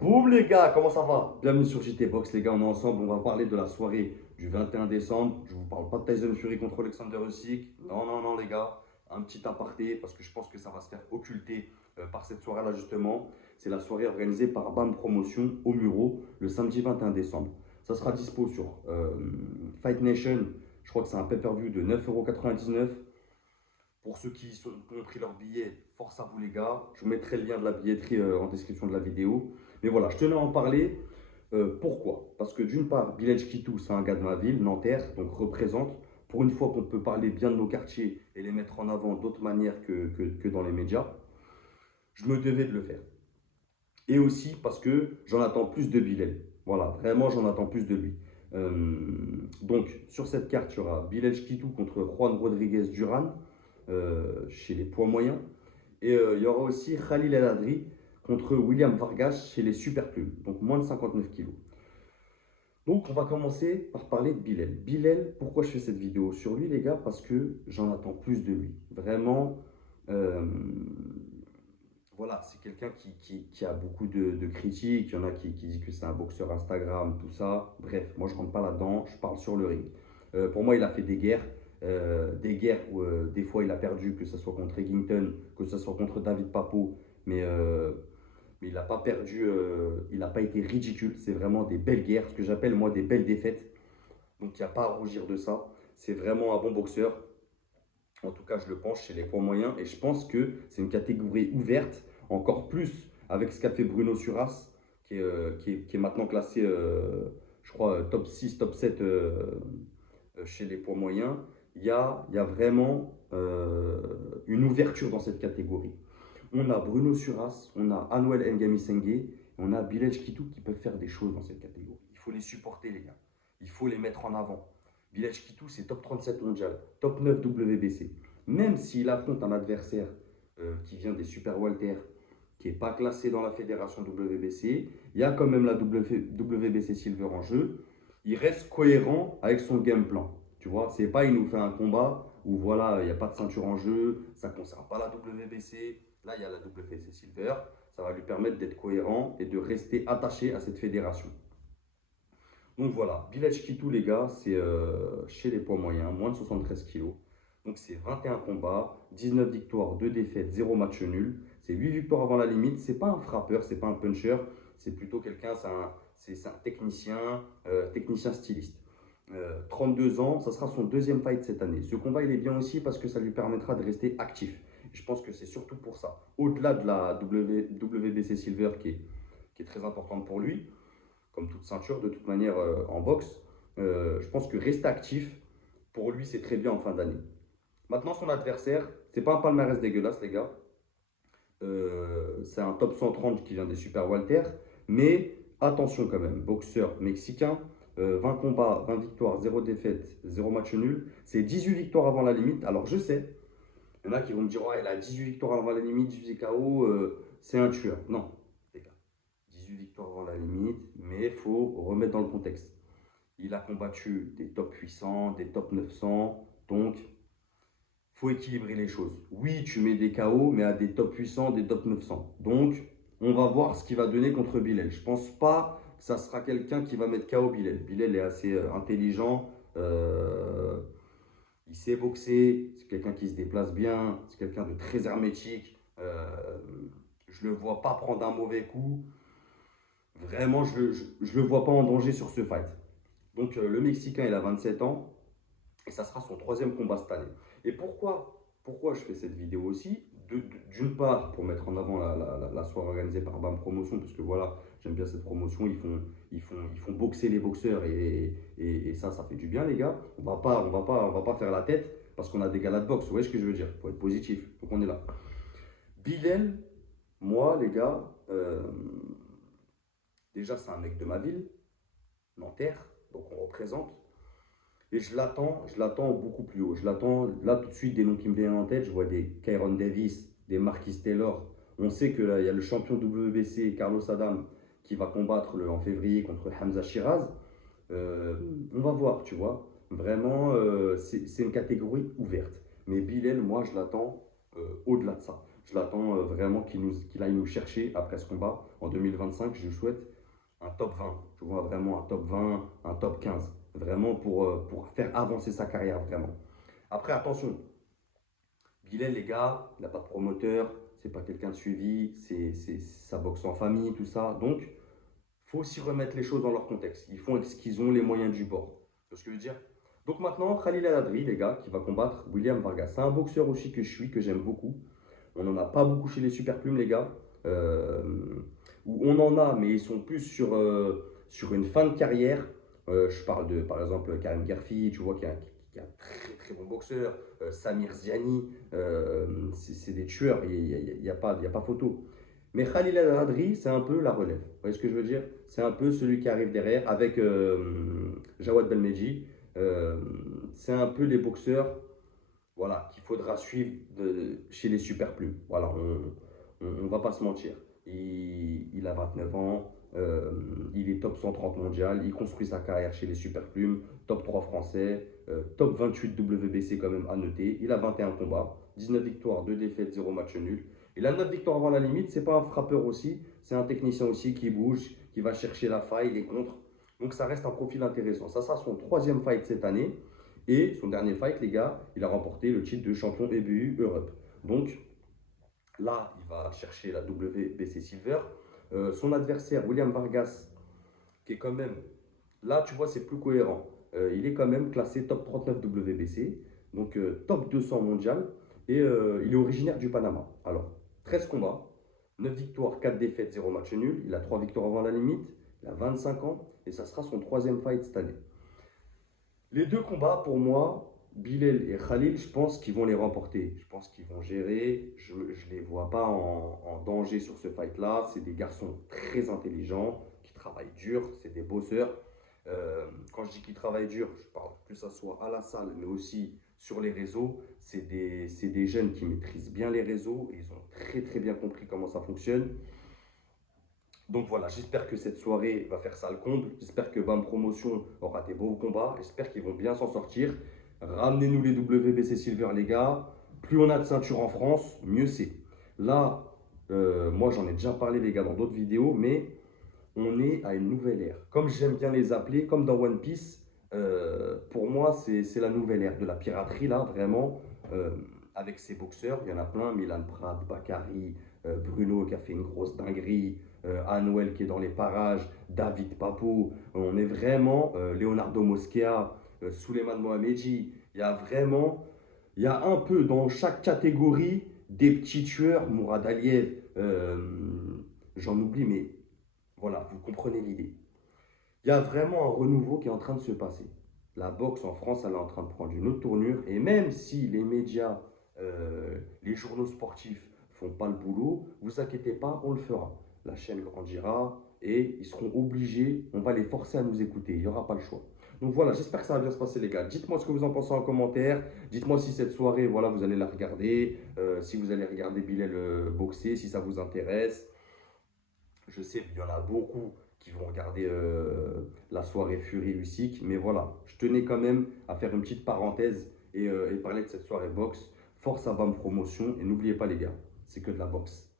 Boum les gars, comment ça va? Bienvenue sur JT Box les gars, on est ensemble, on va parler de la soirée du 21 décembre. Je vous parle pas de Tyson Fury contre Alexander Usyk. Non, non, non les gars, un petit aparté parce que je pense que ça va se faire occulter par cette soirée-là justement. C'est la soirée organisée par BAM Promotion au Muro le samedi 21 décembre. Ça sera dispo sur Fight Nation, je crois que c'est un pay-per-view de 9,99 €. Pour ceux qui ont pris leur billet, force à vous les gars. Je vous mettrai le lien de la billetterie en description de la vidéo. Mais voilà, je tenais à en parler. Pourquoi? Parce que d'une part, Bilal Kitou, c'est un gars de ma ville, Nanterre, donc représente. Pour une fois qu'on peut parler bien de nos quartiers et les mettre en avant d'autres manières que dans les médias, je me devais de le faire. Et aussi parce que j'en attends plus de Bilal. Voilà, vraiment, j'en attends plus de lui. Donc, sur cette carte, il y aura Bilal Kitou contre Juan Rodriguez Duran chez les poids moyens. Et il y aura aussi Khalil El Adri contre William Vargas chez les super plumes, donc moins de 59 kilos. Donc, on va commencer par parler de Bilal. Bilal, pourquoi je fais cette vidéo sur lui, les gars? Parce que j'en attends plus de lui. Vraiment, euh, voilà, c'est quelqu'un qui a beaucoup de critiques. Il y en a qui disent que c'est un boxeur Instagram, tout ça. Bref, moi, je ne rentre pas là-dedans. Je parle sur le ring. Pour moi, il a fait des guerres où des fois il a perdu, que ce soit contre Eggington, que ce soit contre David Papo. Mais il n'a pas perdu, il n'a pas été ridicule. C'est vraiment des belles guerres, ce que j'appelle moi des belles défaites. Donc il n'y a pas à rougir de ça. C'est vraiment un bon boxeur. En tout cas, je le pense chez les poids moyens. Et je pense que c'est une catégorie ouverte, encore plus avec ce qu'a fait Bruno Suras, qui est maintenant classé, je crois, top 6, top 7 chez les poids moyens. Il y a vraiment une ouverture dans cette catégorie. On a Bruno Suras, on a Anouel Ngami Sengue, et on a Bilal Kitou qui peuvent faire des choses dans cette catégorie. Il faut les supporter, les gars. Il faut les mettre en avant. Bilal Kitou, c'est top 37 mondial, top 9 WBC. Même s'il affronte un adversaire qui vient des Super Walter, qui n'est pas classé dans la fédération WBC, il y a quand même la WBC Silver en jeu. Il reste cohérent avec son game plan. Tu vois, c'est pas il nous fait un combat où voilà, il n'y a pas de ceinture en jeu, ça ne concerne pas la WBC. Là, il y a la WBC Silver. Ça va lui permettre d'être cohérent et de rester attaché à cette fédération. Donc voilà, Village Kitou, les gars, c'est chez les poids moyens, moins de 73 kilos. Donc c'est 21 combats, 19 victoires, 2 défaites, 0 match nul. C'est 8 victoires avant la limite. C'est pas un frappeur, c'est pas un puncher. C'est plutôt quelqu'un, c'est un technicien, technicien styliste. 32 ans, ça sera son deuxième fight cette année. Ce combat, il est bien aussi parce que ça lui permettra de rester actif. Je pense que c'est surtout pour ça. Au-delà de la WBC Silver qui est très importante pour lui, comme toute ceinture de toute manière en boxe, je pense que rester actif, pour lui, c'est très bien en fin d'année. Maintenant, son adversaire, c'est pas un palmarès dégueulasse, les gars. C'est un top 130 qui vient des Super Walter. Mais attention quand même, boxeur mexicain, 20 combats, 20 victoires, 0 défaite, 0 match nul. C'est 18 victoires avant la limite. Alors je sais, il y en a qui vont me dire, ouais, il a 18 victoires avant la limite, 18 KO, c'est un tueur. Non, les gars, 18 victoires avant la limite, mais il faut remettre dans le contexte. Il a combattu des top 800, des top 900, donc faut équilibrer les choses. Oui, tu mets des KO, mais à des top 800, des top 900. Donc, on va voir ce qu'il va donner contre Bilal. Je pense pas que ça sera quelqu'un qui va mettre KO Bilal. Bilal est assez intelligent. Il sait boxer. C'est quelqu'un qui se déplace bien. C'est quelqu'un de très hermétique. Je ne le vois pas prendre un mauvais coup. Vraiment, je ne le vois pas en danger sur ce fight. Donc, le Mexicain, il a 27 ans. Et ça sera son troisième combat cette année. Et pourquoi je fais cette vidéo aussi? D'une part, pour mettre en avant la soirée organisée par BAM Promotion, parce que voilà, j'aime bien cette promotion, ils font boxer les boxeurs et ça fait du bien, les gars. On va pas faire la tête parce qu'on a des galas de boxe. Vous voyez ce que je veux dire? Il faut être positif, donc on est là. Bilal, moi, les gars, déjà, c'est un mec de ma ville, Nanterre, donc on représente. Et je l'attends beaucoup plus haut. Je l'attends, là tout de suite, des noms qui me viennent en tête, je vois des Kyron Davis, des Marquis Taylor. On sait que là, il y a le champion WBC, Carlos Adam, qui va combattre en février contre Hamza Shiraz. On va voir, tu vois. Vraiment, c'est une catégorie ouverte. Mais Bilal, moi, je l'attends au-delà de ça. Je l'attends vraiment qu'il aille nous chercher après ce combat. En 2025, je lui souhaite un top 20. Je vois vraiment un top 20, un top 15. Vraiment pour faire avancer sa carrière, vraiment. Après, attention, Bilal, les gars, il n'a pas de promoteur, c'est pas quelqu'un de suivi, ça boxe en famille, tout ça. Donc, il faut aussi remettre les choses dans leur contexte. Ils font avec ce qu'ils ont les moyens du bord. Tu vois ce que je veux dire? Donc maintenant, Khalil El Adri, les gars, qui va combattre William Vargas. C'est un boxeur aussi que je suis, que j'aime beaucoup. On n'en a pas beaucoup chez les super plumes, les gars. Euh, Où on en a, mais ils sont plus sur une fin de carrière. Je parle de, par exemple, Karim Gerfi, tu vois, qui est un très très bon boxeur. Samir Ziani, c'est des tueurs, il n'y a, y a pas photo. Mais Khalil El Adri, c'est un peu la relève. Vous voyez ce que je veux dire? C'est un peu celui qui arrive derrière avec Jawad Belmehdi. Euh, c'est un peu les boxeurs voilà, qu'il faudra suivre chez les super plumes. Voilà, on va pas se mentir. Il a 29 ans, il est top 130 mondial, il construit sa carrière chez les super plumes, top 3 français, top 28 WBC quand même à noter. Il a 21 combats, 19 victoires, 2 défaites, 0 match nul. Il a 9 victoires avant la limite, c'est pas un frappeur aussi, c'est un technicien aussi qui bouge, qui va chercher la faille, les contres. Donc ça reste un profil intéressant. Ça sera son troisième fight cette année. Et son dernier fight, les gars, il a remporté le titre de champion EBU Europe. Donc là, il va chercher la WBC Silver. Son adversaire, William Vargas, qui est quand même, là, tu vois, c'est plus cohérent. Il est quand même classé top 39 WBC, donc top 200 mondial, et il est originaire du Panama. Alors, 13 combats, 9 victoires, 4 défaites, 0 match nul. Il a 3 victoires avant la limite, il a 25 ans, et ça sera son troisième fight cette année. Les deux combats, pour moi, Bilal et Khalil, je pense qu'ils vont les remporter. Je pense qu'ils vont gérer. Je ne les vois pas en danger sur ce fight-là. C'est des garçons très intelligents, qui travaillent dur. C'est des bosseurs. Quand je dis qu'ils travaillent dur, je parle que ce soit à la salle, mais aussi sur les réseaux. C'est des jeunes qui maîtrisent bien les réseaux. Et ils ont très très bien compris comment ça fonctionne. Donc voilà, j'espère que cette soirée va faire ça le comble. J'espère que BAM Promotion aura des beaux combats. J'espère qu'ils vont bien s'en sortir. Ramenez-nous les WBC Silver, les gars. Plus on a de ceintures en France, mieux c'est. Là, moi j'en ai déjà parlé, les gars, dans d'autres vidéos, mais on est à une nouvelle ère. Comme j'aime bien les appeler, comme dans One Piece, pour moi, c'est la nouvelle ère de la piraterie, là, vraiment. euh, Avec ces boxeurs, il y en a plein, Milan Prat, Bakary, Bruno qui a fait une grosse dinguerie, Anuel qui est dans les parages, David Papo. On est vraiment Leonardo Moschea, Souleymane Mohamedi. Il y a vraiment, il y a un peu dans chaque catégorie des petits tueurs, Mourad Aliev, j'en oublie, mais voilà, vous comprenez l'idée. Il y a vraiment un renouveau qui est en train de se passer. La boxe en France, elle est en train de prendre une autre tournure. Et même si les médias, les journaux sportifs font pas le boulot, vous inquiétez pas, on le fera. La chaîne grandira et ils seront obligés, on va les forcer à nous écouter. Il n'y aura pas le choix. Donc voilà, j'espère que ça va bien se passer, les gars. Dites-moi ce que vous en pensez en commentaire. Dites-moi si cette soirée, voilà, vous allez la regarder. Si vous allez regarder Bilal boxer, si ça vous intéresse. Je sais qu'il y en a beaucoup qui vont regarder la soirée Fury Usyk, mais voilà, je tenais quand même à faire une petite parenthèse et parler de cette soirée boxe. Force à BAM Promotion et n'oubliez pas les gars, c'est que de la boxe.